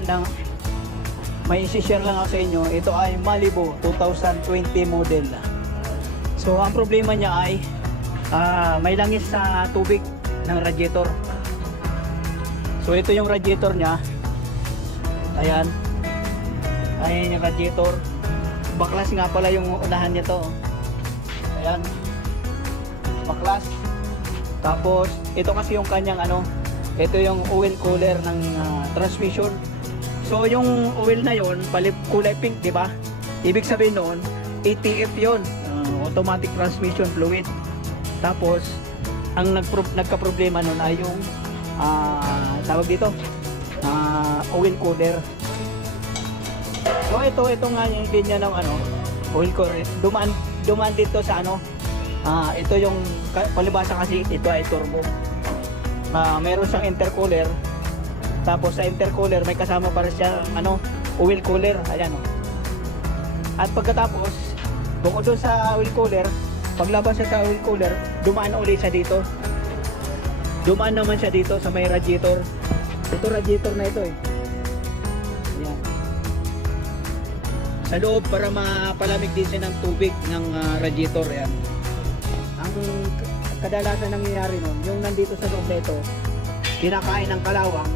lang, may isi-share lang ako sa inyo. Ito ay Malibu 2020 model. So ang problema niya ay may langis sa tubig ng radiator. So ito yung radiator niya. Ayan. Ayan yung radiator. Baklas nga pala yung unahan niya to. Ayan. Baklas. Tapos ito kasi yung kanyang ano, ito yung oil cooler ng transmission. So yung oil na yon, kulay pink, di ba? Ibig sabihin noon, ATF yon, automatic transmission fluid. Tapos ang nagka-problema noon ay yung tawag dito, oil cooler. So ito nga yung linya ng ano, oil cooler. Dumaan dito sa ano, ito yung palibasa kasi ito ay turbo. Meron siyang intercooler. Tapos sa intercooler may kasama para siya ano, oil cooler. Ayan, oh. At pagkatapos bukod doon sa oil cooler, paglabas siya sa oil cooler, dumaan ulit siya dito. Dumaan naman siya dito sa may radiator. Ito radiator na ito eh. Ayan. Sa loob para mapalamig din siya ng tubig ng radiator. Ayan. Ang kadalasan nangyayari nun, yung nandito sa loob na ito, kinakain ng kalawang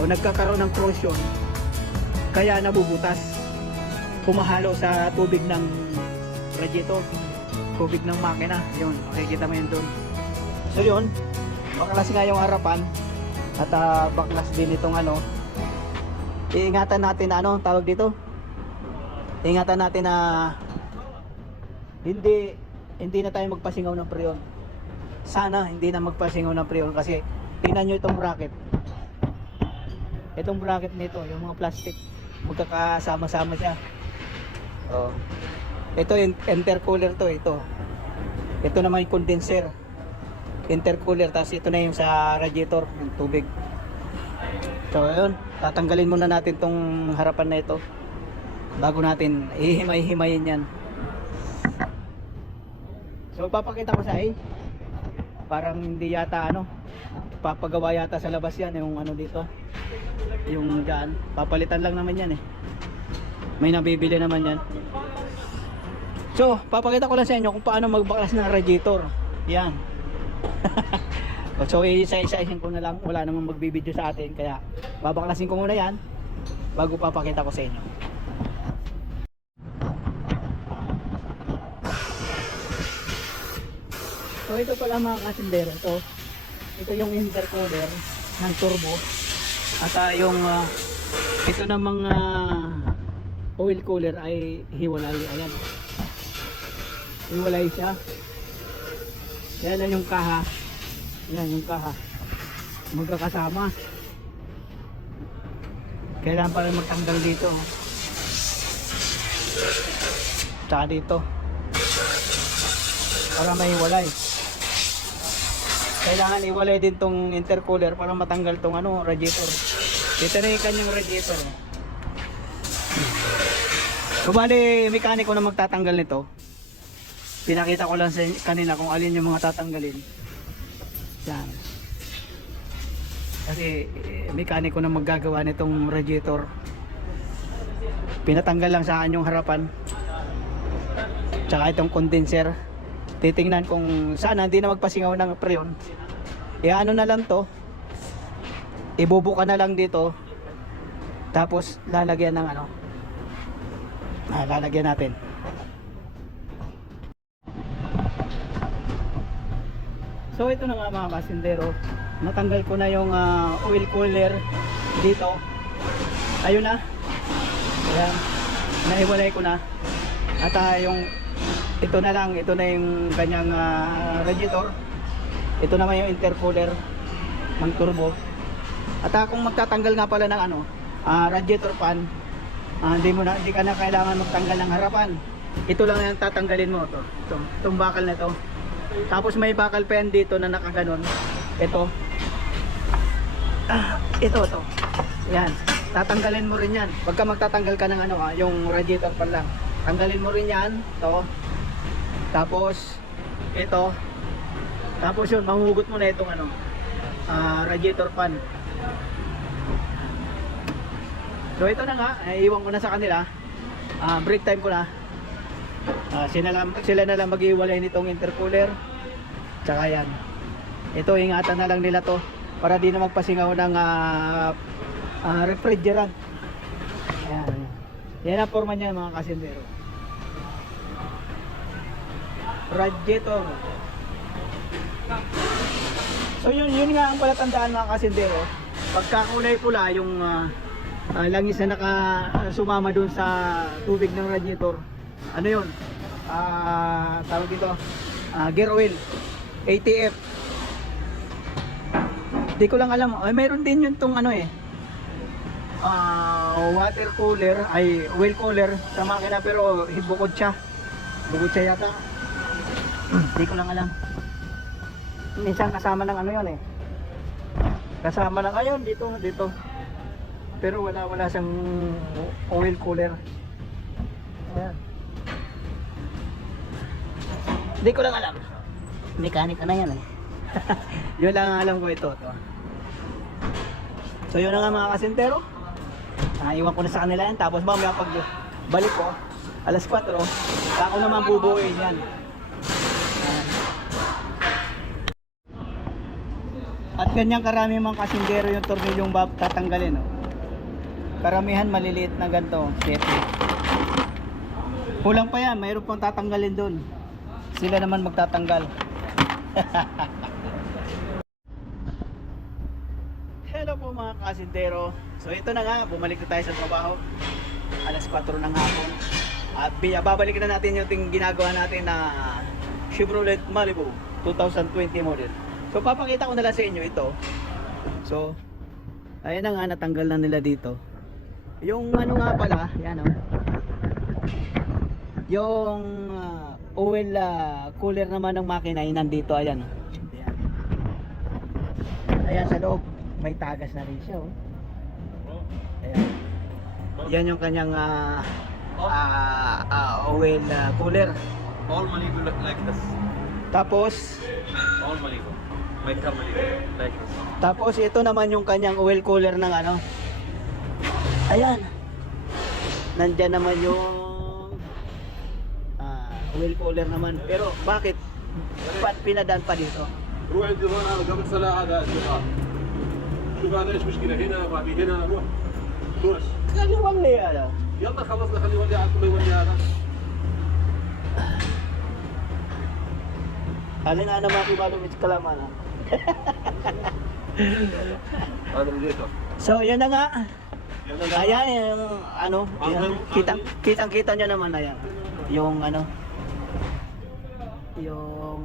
o nagkakaroon ng corrosion, kaya nabubutas, pumahalo sa tubig ng radiator, tubig ng makina. Yun, makikita mo yun doon. So yun, baklas nga yung harapan at baklas din itong ano. Iingatan natin na ano, tawag dito, ingatan natin na hindi na tayo magpasingaw ng preyon. Sana hindi na magpasingaw ng preyon kasi tingnan nyo itong bracket. Itong bracket nito, yung mga plastic, magkakasama-sama siya. Oh. Ito yung intercooler to, ito. Ito naman yung condenser. Intercooler, tapos ito na yung sa radiator, yung tubig. So ayun, tatanggalin muna natin tong harapan na ito bago natin ihimay-himayin yan. So papakita ko sa parang hindi yata ano, papagawa yata sa labas yan yung ano dito, yung dyan, papalitan lang naman yan eh, may nabibili naman yan. So papakita ko lang sa inyo kung paano magbaklas ng radiator yan. So isa-isahin ko na lang, wala namang magbibideo sa atin, kaya babaklasin ko muna yan bago papakita ko sa inyo. So ito pala mga kasindero, ito yung intercooler ng turbo at yung ito namang oil cooler ay hiwalay. Ayan, hiwalay siya. Yan na yung kaha, yan yung kaha, magkakasama. Kailangan pala magtanggal dito tsaka dito para may hiwalay. Kailangan iwalay din tong intercooler para matanggal tong ano, radiator. Ito na yung kanyang radiator. So bali, mekaniko na magtatanggal nito. Pinakita ko lang sa kanina kung alin yung mga tatanggalin. Yan. Kasi mekaniko na maggagawa nitong radiator. Pinatanggal lang sa akin yung harapan. Tsaka itong condenser. Titingnan kung sana hindi na magpasingaw ng preyon. Ano na lang to, ibubuka na lang dito, tapos lalagyan ng ano, lalagyan natin. So ito na nga mga kasindero, natanggal ko na yung oil cooler dito. Ayun na. Ayan, naiwalay ko na. At yung ito na lang, ito na yung kanyang radiator. Ito naman yung intercooler ng turbo. At kung magtatanggal nga pala ng ano, radiator fan, hindi ka na kailangan magtanggal ng harapan. Ito lang yung tatanggalin mo to. Itong bakal na to. Tapos may bakal pa yan dito na nakaganon. Ito. Ito to. Yan. Tatanggalin mo rin yan. Pagka magtatanggal ka ng ano, yung radiator fan lang. Tanggalin mo rin yan. To. Tapos ito. Tapos yun, mahuhugot mo na itong ano, radiator fan. So ito na nga, iwan ko na sa kanila. Break time ko na. Sila na lang mag-iwalay nitong intercooler. Tsaka yan. Ito, ingatan na lang nila to para di na magpasingaw ng refrigerant. Ayan. Yan ang forma niya mga kasindero. Radiator. So yun nga ang palatandaan mga kasindero. Pagka kulay pula yung langis na sumama dun sa tubig ng radiator. Ano yun? Tawag dito, gear oil, ATF. Di ko lang alam. Mayroon din yun tong ano water cooler, ay oil cooler sa makina, pero bukod siya yata. Di ko lang alam. Minsan kasama ng ano yun kasama ng ayun dito, pero wala siyang oil cooler. Ayan. Di ko lang alam. Mekanika na yan yun lang ang alam ko ito. So yun na nga mga kasintero. Iwan ko na sa kanila yan. Tapos mamaya pag balik ko alas 4, ako naman bubuuin yan. At ganyan karami mga kasindero yung tornilyong tatanggalin. Karamihan maliliit na ganito, 7. Kulang pa yan, mayroon pang tatanggalin doon. Sila naman magtatanggal. Hello po mga kasindero. So ito na nga, bumalik na tayo sa trabaho. Alas 4 ng hapon. At babalik na natin yung ginagawa natin na Chevrolet Malibu 2020 model. So papakita ko na lang sa inyo ito. So ayan na nga, natanggal na nila dito. Yung ano nga pala, yan yung oil cooler naman ng makina ay nandito, ayan. Ayan sa loob, may tagas na rin siya. Ayan. Yan yung kanyang oil cooler. All Malibu like this. Tapos All Malibu. Micro Malibu like this. Tapos ito naman yung kanyang oil cooler ng ano. Ayan. Nandyan naman yung oil cooler naman. Pero bakit pinadaan pa dito? روح عندي هون انا قبل سنه هذا الجهاز. شوف هذا ايش مشكله هنا ما في هنا روح تونس. خلي يولي هذا. يلا خلصنا خليه يولي على كله يولي هذا. Alin na naman kung malumit kalaman ha. هذا مديته. So yun na nga. Ayan yung ano, kitang-kita nyo naman ayan. Yung ano, yung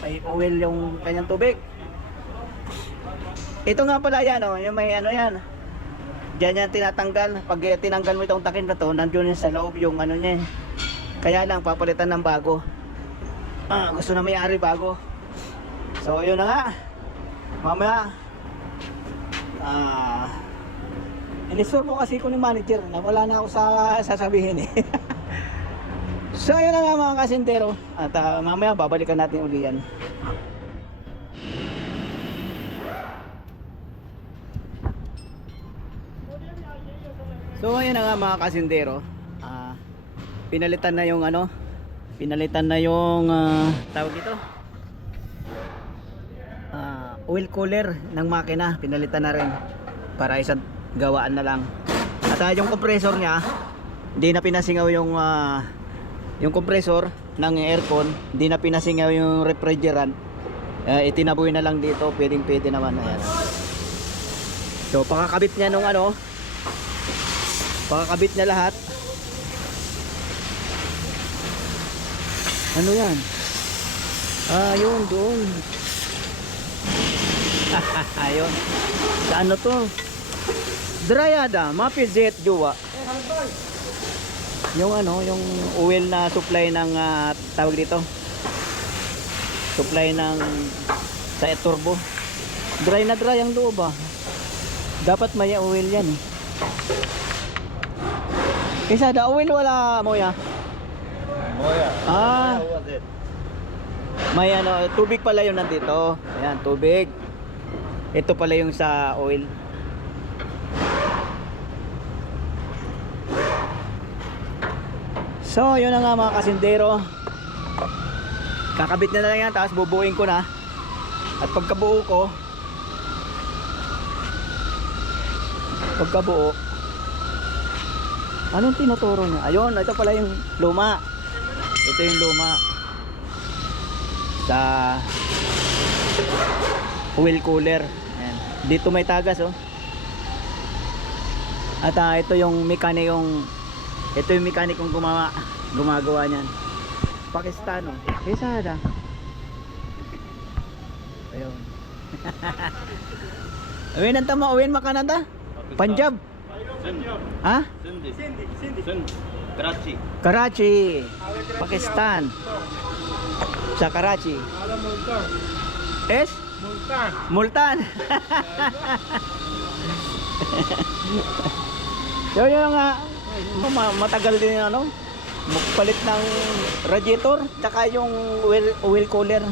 may oil yung kanyang tubig. Ito nga pala yan yung may ano yan. Diyan yan tinatanggal. Pag tinanggal mo itong takip na to, nandiyon sa loob yung ano niya. Kaya lang papalitan ng bago. Gusto na may-ari bago. So yun na nga. Mamaya inisur mo kasi ko ni manager na wala na ako sa sasabihin So yun na nga mga kasintero. At mamaya babalikan natin uli yan. So ayun na nga mga kasintero. Pinalitan na yung ano, pinalitan na yung tawag ito, oil cooler ng makina. Pinalitan na rin para isang gawaan na lang. At yung compressor niya, hindi na pinasingaw yung compressor ng aircon, hindi na pinasingaw yung refrigerant. Itinaboy na lang dito, pwede naman. Ayan. So pakakabit niya nung ano, pakakabit niya lahat. Ano yan? Yun doon. Ayun. Sa ano to? Dryada, mapizet jowa. Yung ano, yung oil na supply ng tawag dito. Supply ng sa turbo. Dry na dry ang loob Dapat may oil yan Isa da oil wala mo ya. مويه. May ano, tubig pala yun nandito. Ayan, tubig. Ito pala yung sa oil. So yun na nga mga kasindero, kakabit na lang yan, tapos bubuuin ko na. At pagkabuo anong tinuturo niya? Ayun, ito pala yung luma. Ito yung luma sa oil cooler. Ayan. Dito may tagas oh. At ito yung mekanikong gumagawa niyan. Pakistan oh. Kesada. Ayun. Uwin ang tama, uwin makanada. Punjab. Ha? Karachi. Pakistan. Sa Karachi. Es? Multan. So yun nga, matagal din ano, magpalit ng radiator tsaka yung oil cooler.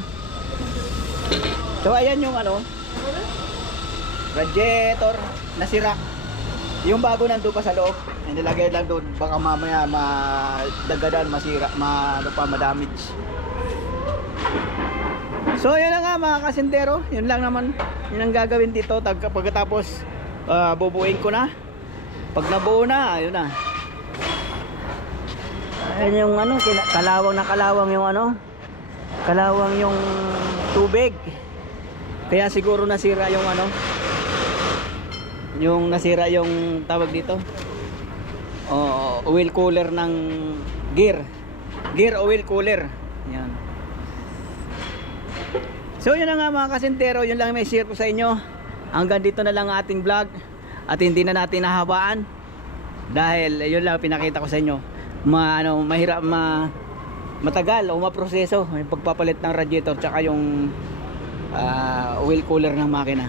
So ayan yung ano, radiator nasira. Yung bago nandun pa sa loob, nilagay lang doon, baka mamaya madagadan, masira, madamage. So yun na nga mga kasindero, yun lang naman yun ang gagawin dito. Pagkatapos bubuuin ko na. Pag nabuo na, ayun na. Ayun yung ano, kalawang yung ano, kalawang yung tubig. Kaya siguro nasira yung ano, yung nasira yung tawag dito, oil cooler ng gear oil cooler. Yan. So yun na nga mga kasintero, yun lang may share ko sa inyo. Hanggang dito na lang ang ating vlog at hindi na natin nahabaan dahil yun lang pinakita ko sa inyo. Mahirap matagal o maproseso yung pagpapalit ng radiator tsaka yung oil cooler ng makina.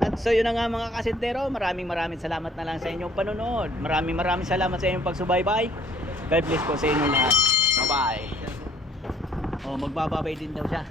At so yun na nga mga kasintero, maraming salamat na lang sa inyong panonood. Maraming salamat sa inyong pagsubaybay. God bless po sa inyo lahat. Bye bye. Magbababay din daw siya.